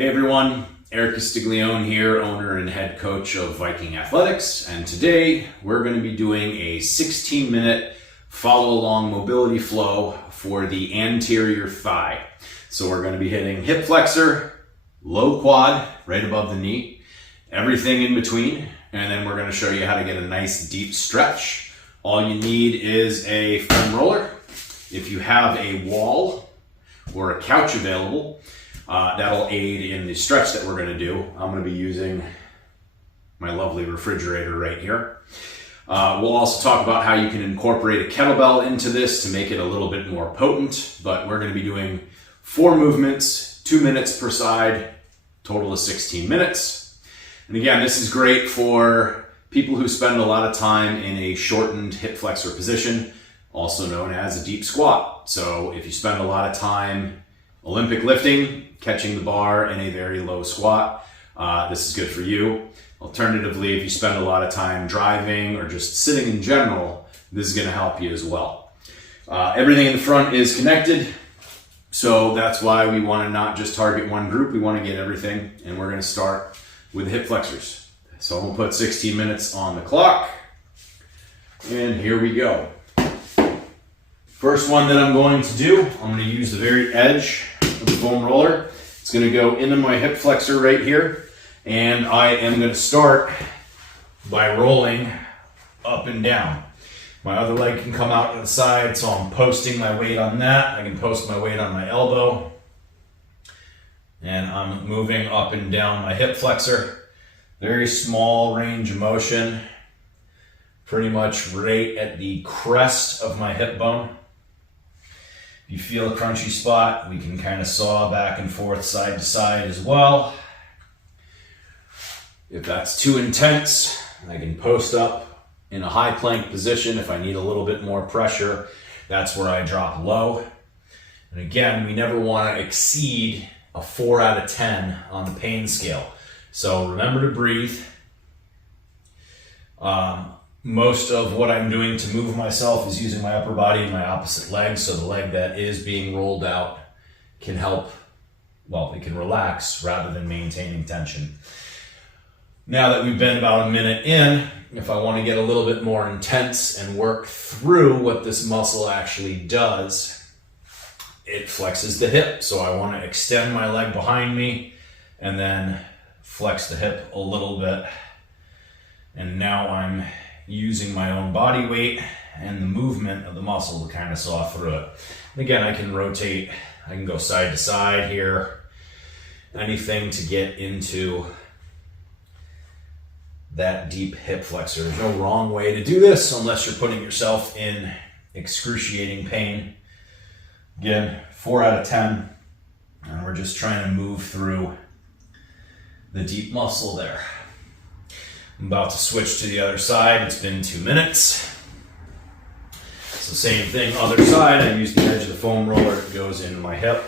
Hey everyone, Eric Castiglione here, owner and head coach of Viking Athletics, and today we're going to be doing a 16-minute follow-along mobility flow for the anterior thigh. So we're going to be hitting hip flexor, low quad, right above the knee, everything in between, and then we're going to show you how to get a nice deep stretch. All you need is a foam roller. If you have a wall or a couch available, that'll aid in the stretch that we're going to do. I'm going to be using my lovely refrigerator right here. We'll also talk about how you can incorporate a kettlebell into this to make it a little bit more potent, but we're going to be doing 4 movements, 2 minutes per side, total of 16 minutes. And again, this is great for people who spend a lot of time in a shortened hip flexor position, also known as a deep squat. So if you spend a lot of time Olympic lifting, catching the bar in a very low squat, this is good for you. Alternatively, if you spend a lot of time driving or just sitting in general, this is going to help you as well. Everything in the front is connected, so that's why we want to not just target one group, we want to get everything, and we're going to start with the hip flexors. So I'm going to put 16 minutes on the clock, and here we go. First one that I'm going to do, I'm going to use the very edge of the foam roller. It's going to go into my hip flexor right here, and I am going to start by rolling up and down. My other leg can come out to the side, so I'm posting my weight on that. I can post my weight on my elbow, and I'm moving up and down my hip flexor. Very small range of motion, pretty much right at the crest of my hip bone. If you feel a crunchy spot, we can kind of saw back and forth side to side as well. If that's too intense, I can post up in a high plank position. If I need a little bit more pressure, that's where I drop low. And again, we never want to exceed a 4 out of 10 on the pain scale. So remember to breathe. Most of what I'm doing to move myself is using my upper body and my opposite leg, so the leg that is being rolled out can help, well, it can relax rather than maintaining tension. Now that we've been about a minute in, if I want to get a little bit more intense and work through what this muscle actually does, it flexes the hip. So I want to extend my leg behind me and then flex the hip a little bit. And now I'm using my own body weight and the movement of the muscle to kind of saw through it. And again, I can rotate, I can go side to side here, anything to get into that deep hip flexor. There's no wrong way to do this unless you're putting yourself in excruciating pain. Again, 4 out of 10, and we're just trying to move through the deep muscle there. I'm about to switch to the other side. It's been 2 minutes. It's the same thing, other side. I use the edge of the foam roller. It goes into my hip.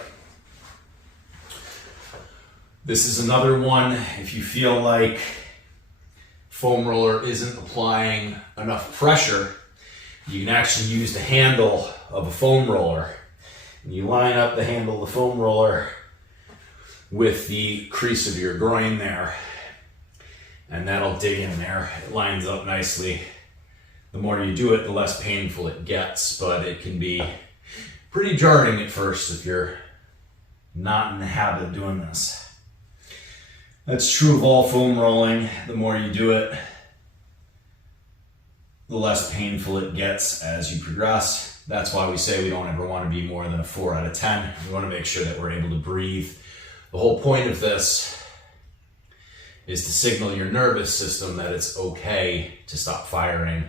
This is another one. If you feel like foam roller isn't applying enough pressure, you can actually use the handle of a foam roller. And you line up the handle of the foam roller with the crease of your groin there, and that'll dig in there. It lines up nicely. The more you do it, the less painful it gets, but it can be pretty jarring at first if you're not in the habit of doing this. That's true of all foam rolling. The more you do it, the less painful it gets as you progress. That's why we say we don't ever want to be more than a 4 out of 10. We want to make sure that we're able to breathe. The whole point of this is to signal your nervous system that it's okay to stop firing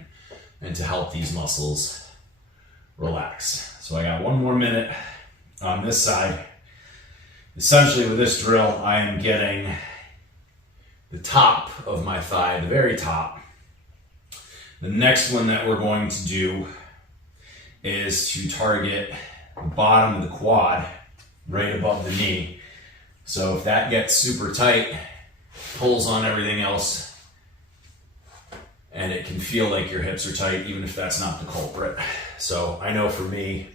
and to help these muscles relax. So I got 1 more minute on this side. Essentially with this drill, I am getting the top of my thigh, the very top. The next one that we're going to do is to target the bottom of the quad right above the knee. So if that gets super tight, pulls on everything else, and it can feel like your hips are tight even if that's not the culprit. So I know for me,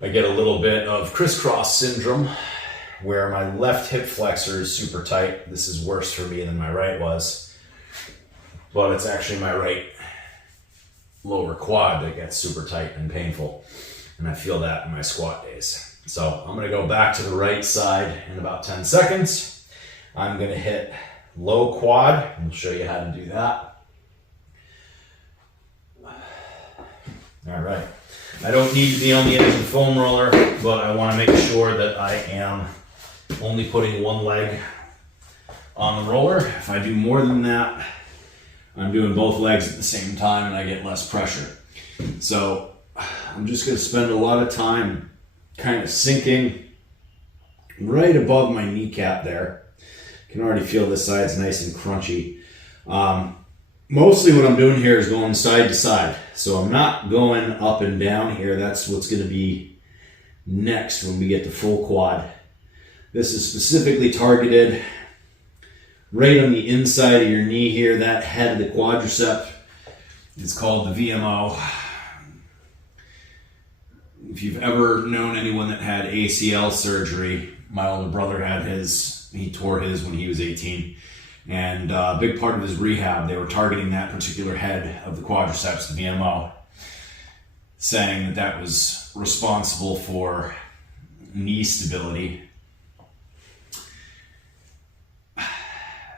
I get a little bit of crisscross syndrome where my left hip flexor is super tight. This is worse for me than my right was, but it's actually my right lower quad that gets super tight and painful, and I feel that in my squat days. So I'm going to go back to the right side in about 10 seconds. I'm going to hit low quad. I'll show you how to do that. All right. I don't need to be on the edge of the foam roller, but I want to make sure that I am only putting one leg on the roller. If I do more than that, I'm doing both legs at the same time and I get less pressure. So I'm just going to spend a lot of time kind of sinking right above my kneecap there. You can already feel this side's nice and crunchy. Mostly what I'm doing here is going side to side. So I'm not going up and down here. That's what's going to be next when we get to full quad. This is specifically targeted right on the inside of your knee here. That head of the quadricep is called the VMO. If you've ever known anyone that had ACL surgery, my older brother had his. He tore his when he was 18. And a big part of his rehab, they were targeting that particular head of the quadriceps, the VMO, saying that that was responsible for knee stability.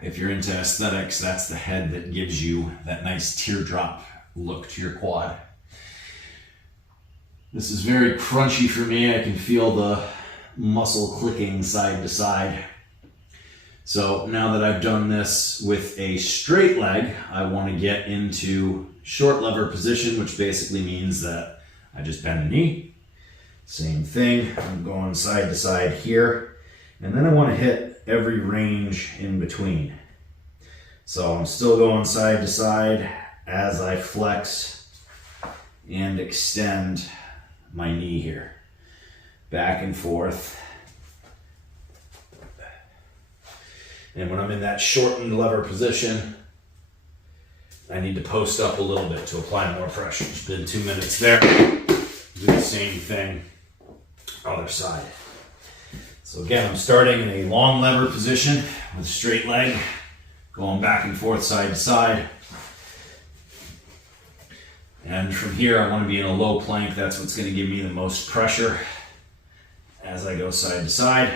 If you're into aesthetics, that's the head that gives you that nice teardrop look to your quad. This is very crunchy for me. I can feel the muscle clicking side to side. So now that I've done this with a straight leg, I want to get into short lever position, which basically means that I just bend the knee. Same thing, I'm going side to side here. And then I want to hit every range in between. So I'm still going side to side as I flex and extend my knee here. Back and forth. And when I'm in that shortened lever position, I need to post up a little bit to apply more pressure. It's been 2 minutes there. Do the same thing, other side. So again, I'm starting in a long lever position with straight leg, going back and forth side to side. And from here, I want to be in a low plank. That's what's going to give me the most pressure as I go side to side.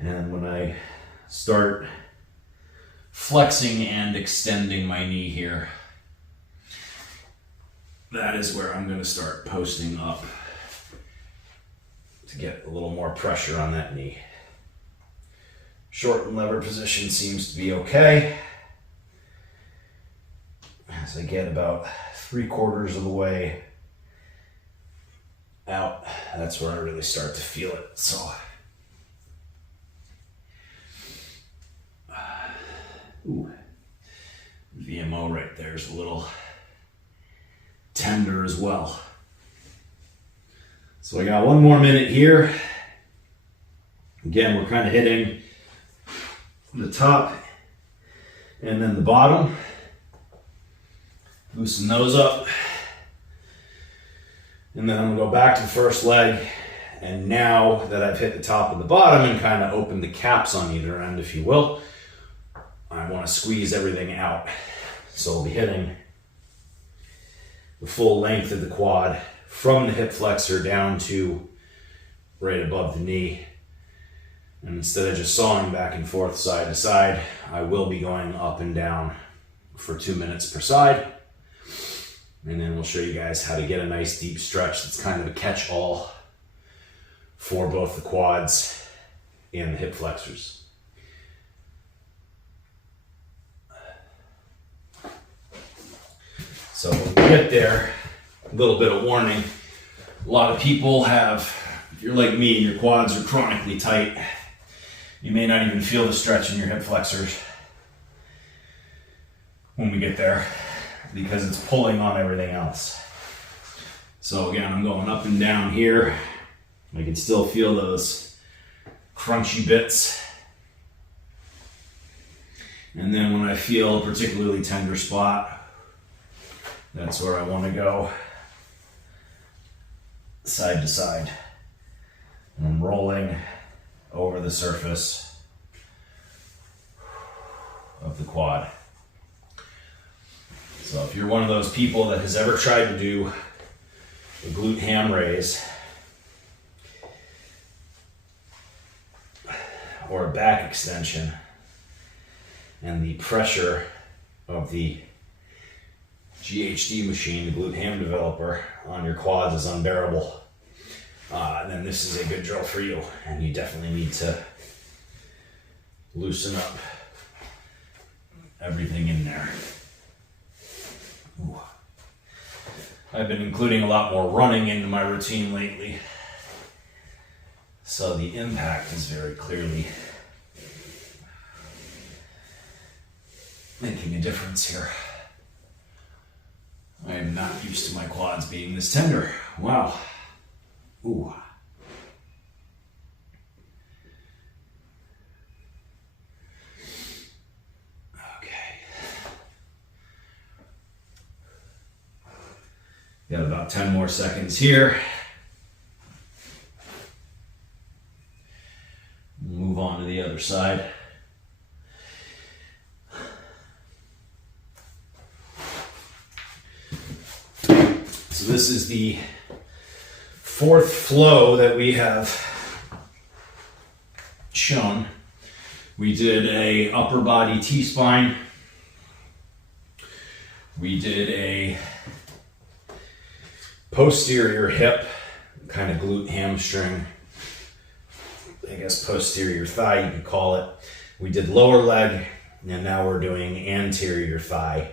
And when I start flexing and extending my knee here, that is where I'm going to start posting up to get a little more pressure on that knee. Shortened lever position seems to be okay. As I get about 3/4 of the way out, that's where I really start to feel it. So, VMO right there is a little tender as well. So I got 1 more minute here. Again, we're kind of hitting the top and then the bottom. Loosen those up. And then I'm going to go back to the first leg. And now that I've hit the top and the bottom and kind of opened the caps on either end, if you will, I want to squeeze everything out. So I'll be hitting the full length of the quad from the hip flexor down to right above the knee. And instead of just sawing back and forth side to side, I will be going up and down for 2 minutes per side. And then we'll show you guys how to get a nice deep stretch that's kind of a catch-all for both the quads and the hip flexors. So when we get there, a little bit of warning. A lot of people have, if you're like me and your quads are chronically tight, you may not even feel the stretch in your hip flexors when we get there because it's pulling on everything else. So again, I'm going up and down here. I can still feel those crunchy bits. And then when I feel a particularly tender spot, that's where I want to go. side to side. And I'm rolling over the surface of the quad. So if you're one of those people that has ever tried to do a glute ham raise or a back extension, and the pressure of the GHD machine, the glute ham developer, on your quads is unbearable, then this is a good drill for you, and you definitely need to loosen up everything in there. Ooh. I've been including a lot more running into my routine lately, so the impact is very clearly making a difference here. I am not used to my quads being this tender. Wow. Ooh. Okay. Got about 10 more seconds here. Move on to the other side. So this is the fourth flow that we have shown. We did a upper body T-spine. We did a posterior hip, kind of glute hamstring, I guess posterior thigh you could call it. We did lower leg, and now we're doing anterior thigh.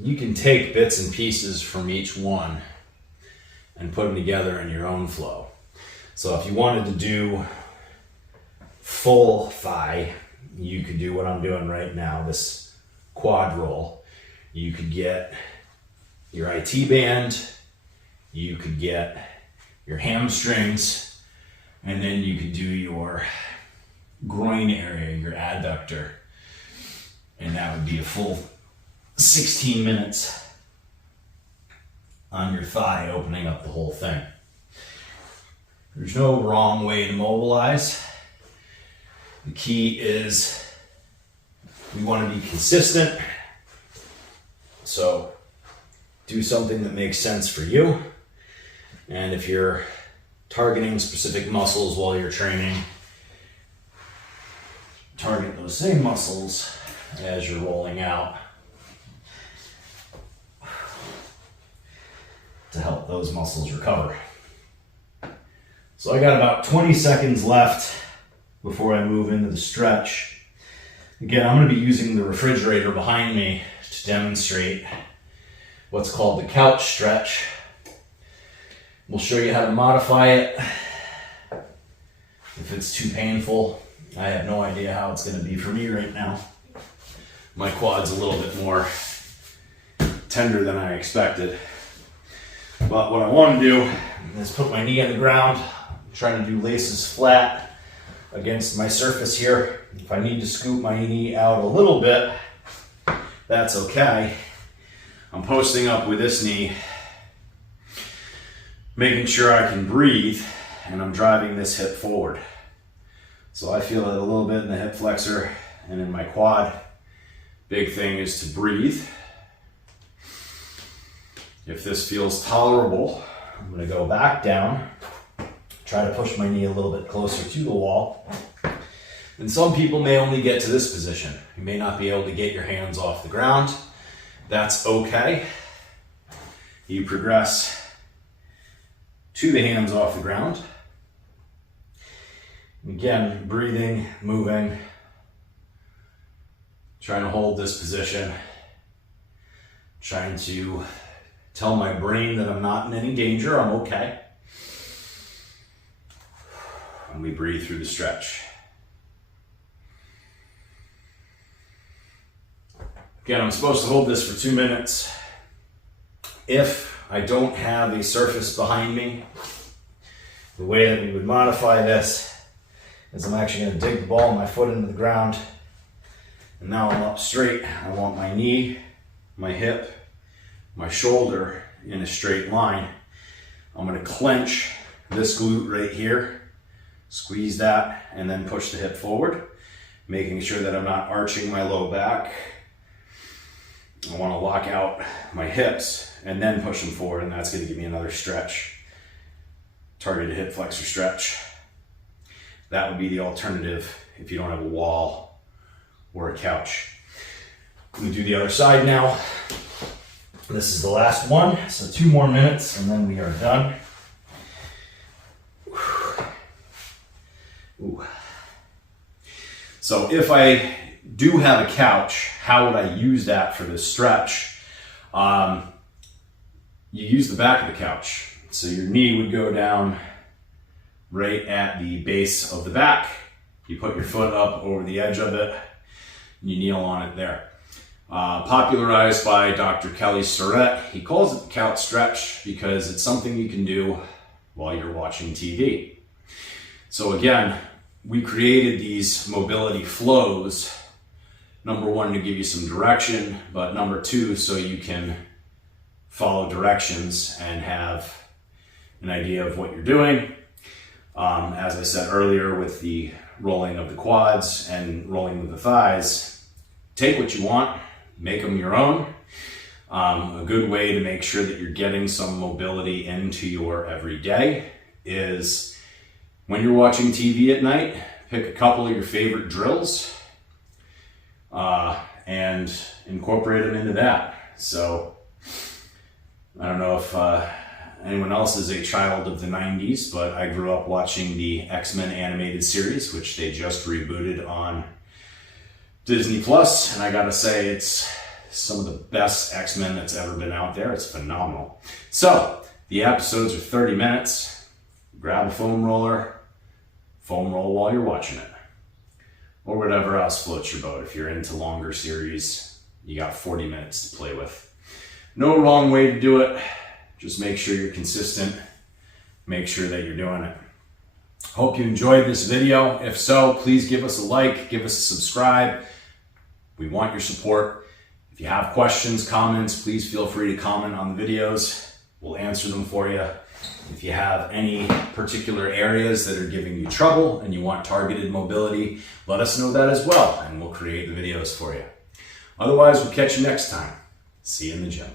You can take bits and pieces from each one and put them together in your own flow. So if you wanted to do full thigh, you could do what I'm doing right now, this quad roll. You could get your IT band, you could get your hamstrings, and then you could do your groin area, your adductor, and that would be a full 16 minutes on your thigh, opening up the whole thing. There's no wrong way to mobilize. The key is we want to be consistent. So do something that makes sense for you. And if you're targeting specific muscles while you're training, target those same muscles as you're rolling out to help those muscles recover. So I got about 20 seconds left before I move into the stretch. Again, I'm going to be using the refrigerator behind me to demonstrate what's called the couch stretch. We'll show you how to modify it. If it's too painful, I have no idea how it's going to be for me right now. My quad's a little bit more tender than I expected. But what I want to do is put my knee on the ground. I'm trying to do laces flat against my surface here. If I need to scoop my knee out a little bit, that's okay. I'm posting up with this knee, making sure I can breathe, and I'm driving this hip forward. So I feel it a little bit in the hip flexor and in my quad. Big thing is to breathe. If this feels tolerable, I'm going to go back down, try to push my knee a little bit closer to the wall. And some people may only get to this position. You may not be able to get your hands off the ground. That's okay. You progress to the hands off the ground. Again, breathing, moving, trying to hold this position, trying to tell my brain that I'm not in any danger, I'm okay. And we breathe through the stretch. Again, I'm supposed to hold this for 2 minutes. If I don't have a surface behind me, the way that we would modify this is I'm actually going to dig the ball of my foot into the ground. And now I'm up straight. I want my knee, my hip, my shoulder, in a straight line. I'm going to clench this glute right here, squeeze that, and then push the hip forward, making sure that I'm not arching my low back. I want to lock out my hips and then push them forward, and that's going to give me another stretch. Targeted hip flexor stretch. That would be the alternative if you don't have a wall or a couch. I'm going to do the other side now. This is the last one, so 2 more minutes and then we are done. Ooh. So if I do have a couch, how would I use that for this stretch? You use the back of the couch. So your knee would go down right at the base of the back. You put your foot up over the edge of it, and you kneel on it there. Popularized by Dr. Kelly Starrett. He calls it the couch stretch because it's something you can do while you're watching TV. So again, we created these mobility flows, number 1, to give you some direction, but number 2, so you can follow directions and have an idea of what you're doing. As I said earlier, with the rolling of the quads and rolling with the thighs, take what you want, make them your own. A good way to make sure that you're getting some mobility into your everyday is when you're watching TV at night, pick a couple of your favorite drills and incorporate them into that. So I don't know if anyone else is a child of the 90s, but I grew up watching the X-Men animated series, which they just rebooted on Disney Plus, and I gotta say, it's some of the best X-Men that's ever been out there. It's phenomenal. So the episodes are 30 minutes. Grab a foam roller, foam roll while you're watching it, or whatever else floats your boat. If you're into longer series, you got 40 minutes to play with. No wrong way to do it. Just make sure you're consistent. Make sure that you're doing it. Hope you enjoyed this video. If so, please give us a like, give us a subscribe. We want your support. If you have questions, comments, please feel free to comment on the videos. We'll answer them for you. If you have any particular areas that are giving you trouble and you want targeted mobility, let us know that as well, and we'll create the videos for you. Otherwise, we'll catch you next time. See you in the gym.